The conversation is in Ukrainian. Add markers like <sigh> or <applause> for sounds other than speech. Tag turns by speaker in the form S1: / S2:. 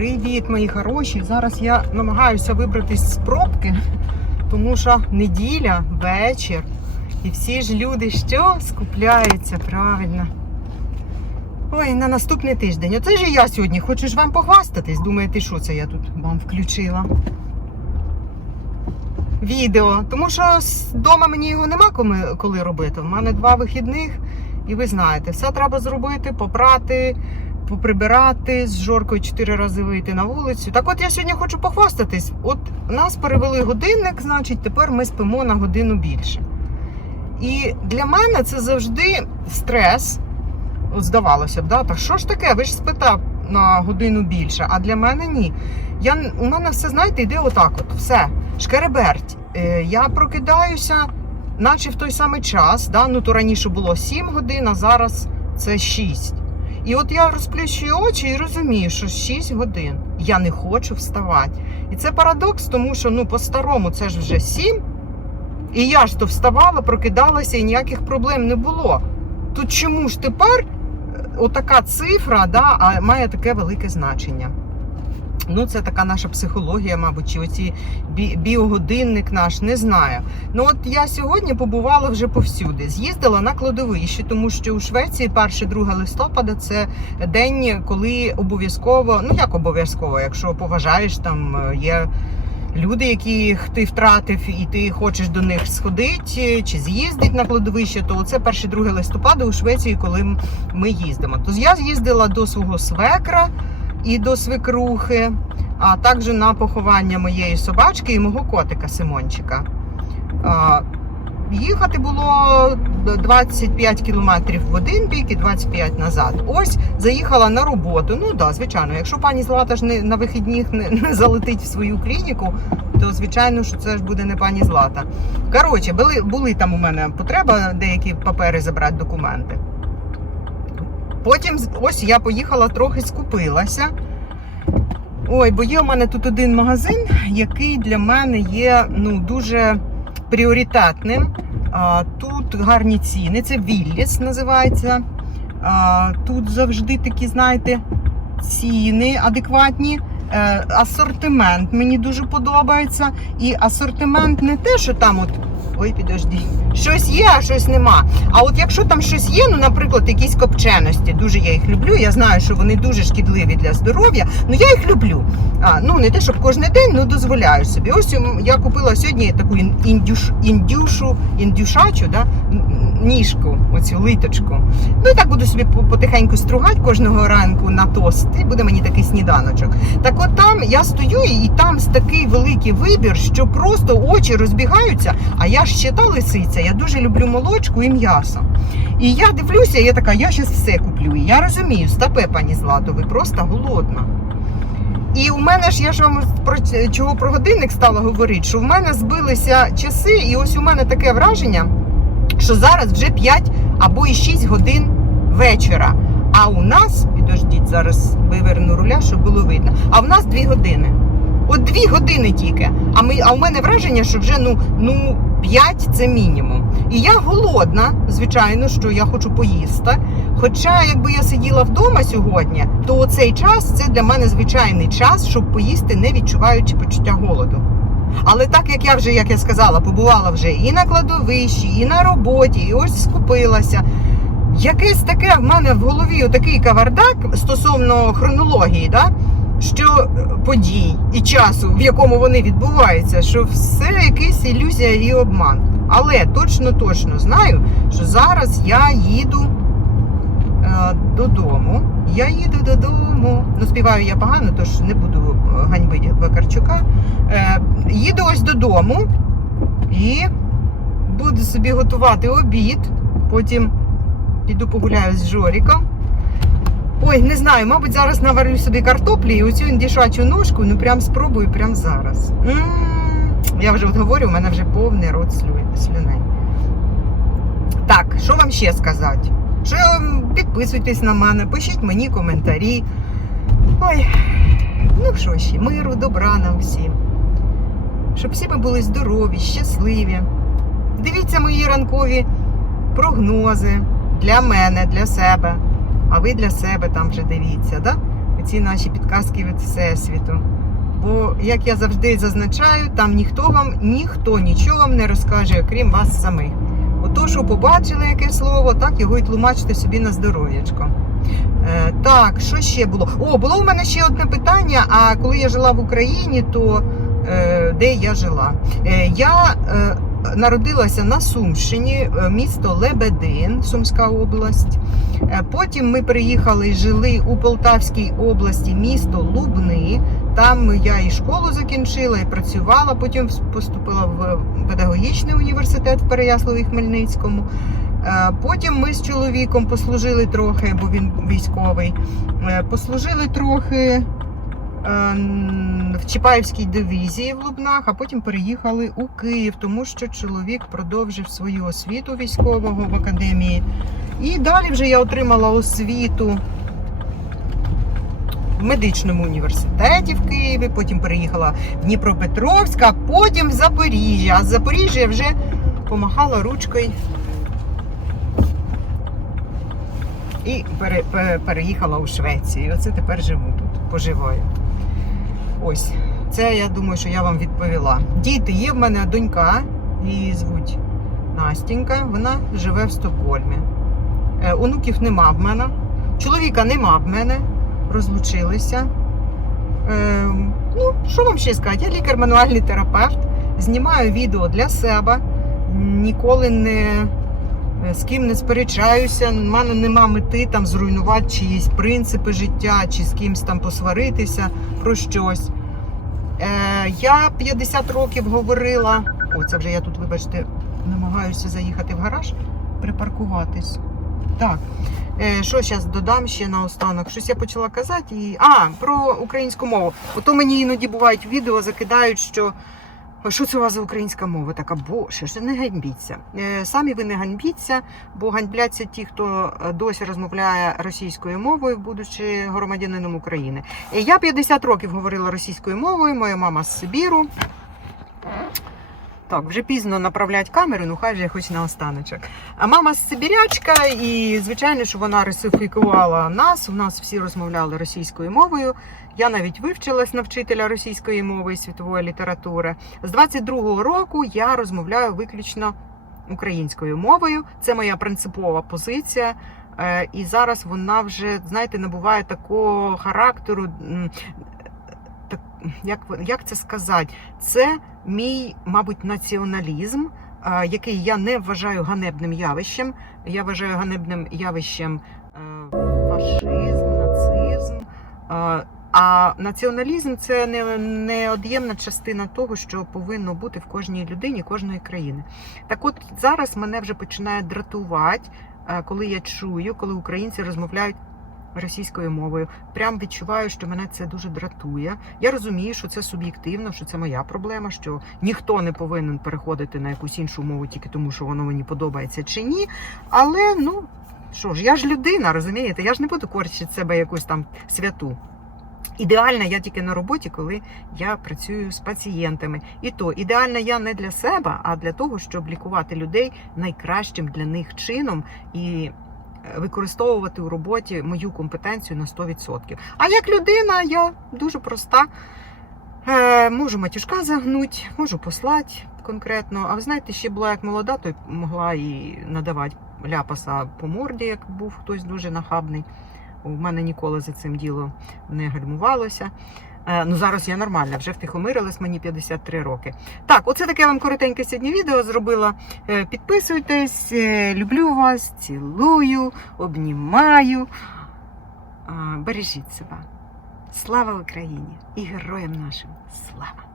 S1: Привіт, мої хороші! Зараз я намагаюся вибратись з пробки, тому що неділя, вечір. І всі ж люди що скупляються правильно. Ой, на наступний тиждень. Оце ж і я сьогодні. Хочу ж вам похвастатись. Думаєте, що це я тут вам включила? Відео. Тому що вдома мені його нема коли- робити. У мене два вихідних, і ви знаєте, все треба зробити, попрати, поприбирати, з жоркою чотири рази вийти на вулицю. Так от я сьогодні хочу похвастатись. От нас перевели годинник, значить, тепер ми спимо на годину більше. І для мене це завжди стрес. От здавалося б, да? так що ж таке? Ви ж спите на годину більше, а для мене ні. Я, у мене все, знаєте, йде отак: от, все, шкереберть. Е, я прокидаюся, наче в той самий час. Да? Ну, то раніше було 7 годин, а зараз це 6. І от я розплющую очі і розумію, що 6 годин я не хочу вставати. І це парадокс, тому що ну, по-старому це ж вже 7. І я ж то вставала, прокидалася і ніяких проблем не було. Тут чому ж тепер е, отака цифра да, має таке велике значення? Ну, це така наша психологія, мабуть, чи оці бі- біогодинник наш, не знаю. Ну от я сьогодні побувала вже повсюди. З'їздила на кладовище, тому що у Швеції 1-2 листопада це день, коли обов'язково, ну як обов'язково, якщо поважаєш, там е, є люди, яких ти втратив, і ти хочеш до них сходити чи з'їздити на кладовище, то це 1-2 листопада у Швеції, коли ми їздимо. То я з'їздила до свого свекра і до свекрухи, а також на поховання моєї собачки і мого котика Симончика. Їхати було 25 кілометрів в один бік і 25 назад. Ось заїхала на роботу. Ну да, звичайно, якщо пані Злата ж не на вихідних не, не <laughs> залетить в свою клініку, то звичайно, що це ж буде не пані Злата. Коротше, були, були там у мене потреба деякі папери забрати документи. Потім ось я поїхала трохи скупилася. Ой, бо є у мене тут один магазин, який для мене є ну, дуже пріоритетним. Тут гарні ціни. Це Вілліс називається. Тут завжди такі, знаєте, ціни адекватні. Е, асортимент мені дуже подобається. І асортимент не те, що там от. Ой, підожди. Щось є, а щось нема. А от якщо там щось є, ну, наприклад, якісь копченості, дуже я їх люблю. Я знаю, що вони дуже шкідливі для здоров'я, Ну я їх люблю. А, ну не те, щоб кожен день, ну дозволяю собі. Ось я купила сьогодні таку ін- індюш, індюшу, індюшачу, да? Ніжку, оцю литочку. Ну і так буду собі потихеньку стругати кожного ранку на тост, і буде мені такий сніданочок. Так от там я стою, і там такий великий вибір, що просто очі розбігаються. А я ж ще та лисиця, я дуже люблю молочку і м'ясо. І я дивлюся, я така, я зараз все куплю. І я розумію, стапе, пані Злато, ви просто голодна. І у мене ж я ж вам про чого про годинник стала говорити, що в мене збилися часи, і ось у мене таке враження, що зараз вже 5 або і 6 годин вечора. А у нас, підождіть, зараз виверну руля, щоб було видно. А в нас 2 години. От 2 години тільки. А ми, а у мене враження, що вже ну, ну 5 це мінімум. І я голодна, звичайно, що я хочу поїсти. Хоча, якби я сиділа вдома сьогодні, то цей час це для мене звичайний час, щоб поїсти, не відчуваючи почуття голоду. Але так як я вже, як я сказала, побувала вже і на кладовищі, і на роботі, і ось скупилася. Якесь таке в мене в голові такий кавардак стосовно хронології, да? що е, подій і часу, в якому вони відбуваються, що все якась ілюзія і обман. Але точно точно знаю, що зараз я їду е, додому. Я їду додому. Ну, співаю я погано, тож не буду е, ганьбити Вакарчука. Е, їду ось додому і буду собі готувати обід. Потім піду погуляю з Жоріком. Ой, не знаю, мабуть, зараз наварю собі картоплі і оцю індішачу ножку, ну прям спробую прям зараз. м Я вже от говорю, у мене вже повний рот слю- слюней. Так, що вам ще сказати? Що підписуйтесь на мене, пишіть мені коментарі. Ой, ну що ще, миру, добра нам всім. Щоб всі ми були здорові, щасливі. Дивіться мої ранкові прогнози для мене, для себе. А ви для себе там вже дивіться, да? ці наші підказки від Всесвіту. Бо, як я завжди зазначаю, там ніхто вам, ніхто нічого вам не розкаже, окрім вас самих. Ото, що побачили яке слово, так його і тлумачте собі на здоров'ячко. Е, так, що ще було? О, було у мене ще одне питання. А коли я жила в Україні, то де я жила? Е, я е, народилася на Сумщині, е, місто Лебедин, Сумська область. Е, Потім ми приїхали і жили у Полтавській області, місто Лубни. Там я і школу закінчила, і працювала. Потім поступила в педагогічний університет в Переяславі Хмельницькому. Е, Потім ми з чоловіком послужили трохи, бо він військовий. Е, Послужили трохи е, в Чапаївській дивізії в Лубнах, а потім переїхали у Київ, тому що чоловік продовжив свою освіту військового в академії. І далі вже я отримала освіту в медичному університеті в Києві, потім переїхала в Дніпропетровськ, а потім в Запоріжжя. А з Запоріжжя вже помахала ручкою і переїхала у Швецію. Оце тепер живу тут, поживаю. Ось, це я думаю, що я вам відповіла. Діти, є в мене донька, її звуть Настінька, вона живе в Стокгольмі. Е, онуків нема в мене, чоловіка нема в мене, розлучилися. Е, ну, що вам ще сказати? Я лікар-мануальний терапевт, знімаю відео для себе, ніколи не з ким не сперечаюся, в мене нема мети там зруйнувати чиїсь принципи життя, чи з кимсь там посваритися про щось. Е, я 50 років говорила. О, це вже я тут, вибачте, намагаюся заїхати в гараж, припаркуватись. Так, е, що зараз додам ще наостанок? Щось я почала казати. І... А, про українську мову. Ото мені іноді бувають відео, закидають, що «А що це у вас за українська мова? Така, боже, ж не ганьбіться. Е, Самі ви не ганьбіться, бо ганьбляться ті, хто е, досі розмовляє російською мовою, будучи громадянином України. Е, Я 50 років говорила російською мовою, моя мама з Сибіру. Так, вже пізно направлять камеру, ну хай же хоч на останочок. А мама Сибірячка, і звичайно, що вона русифікувала нас. У нас всі розмовляли російською мовою. Я навіть вивчилась на вчителя російської мови і світової літератури. З 22-го року я розмовляю виключно українською мовою. Це моя принципова позиція. Е, І зараз вона вже, знаєте, набуває такого характеру. Як, як це сказати? Це мій, мабуть, націоналізм, який я не вважаю ганебним явищем. Я вважаю ганебним явищем е, фашизм, нацизм. А націоналізм це не- неод'ємна частина того, що повинно бути в кожній людині, кожної країни. Так от зараз мене вже починає дратувати, е, коли я чую, коли українці розмовляють російською мовою. Прям відчуваю, що мене це дуже дратує. Я розумію, що це суб'єктивно, що це моя проблема, що ніхто не повинен переходити на якусь іншу мову тільки тому, що воно мені подобається чи ні. Але ну що ж, я ж людина, розумієте? Я ж не буду корчити себе якусь там святу. Ідеальна я тільки на роботі, коли я працюю з пацієнтами. І то ідеальна я не для себе, а для того, щоб лікувати людей найкращим для них чином і використовувати у роботі мою компетенцію на 100%. А як людина, я дуже проста. Е, можу матюшка загнути, можу послати конкретно. А ви знаєте, ще була як молода, то могла і надавати ляпаса по морді, як був хтось дуже нахабний. У мене ніколи за цим діло не гальмувалося. Е, ну зараз я нормальна, вже втихомирилась, мені 53 роки. Так, оце таке вам коротеньке сьогодні відео зробила. Е, Підписуйтесь, е, люблю вас, цілую, обнімаю. Бережіть себе. Слава Україні і героям нашим! Слава!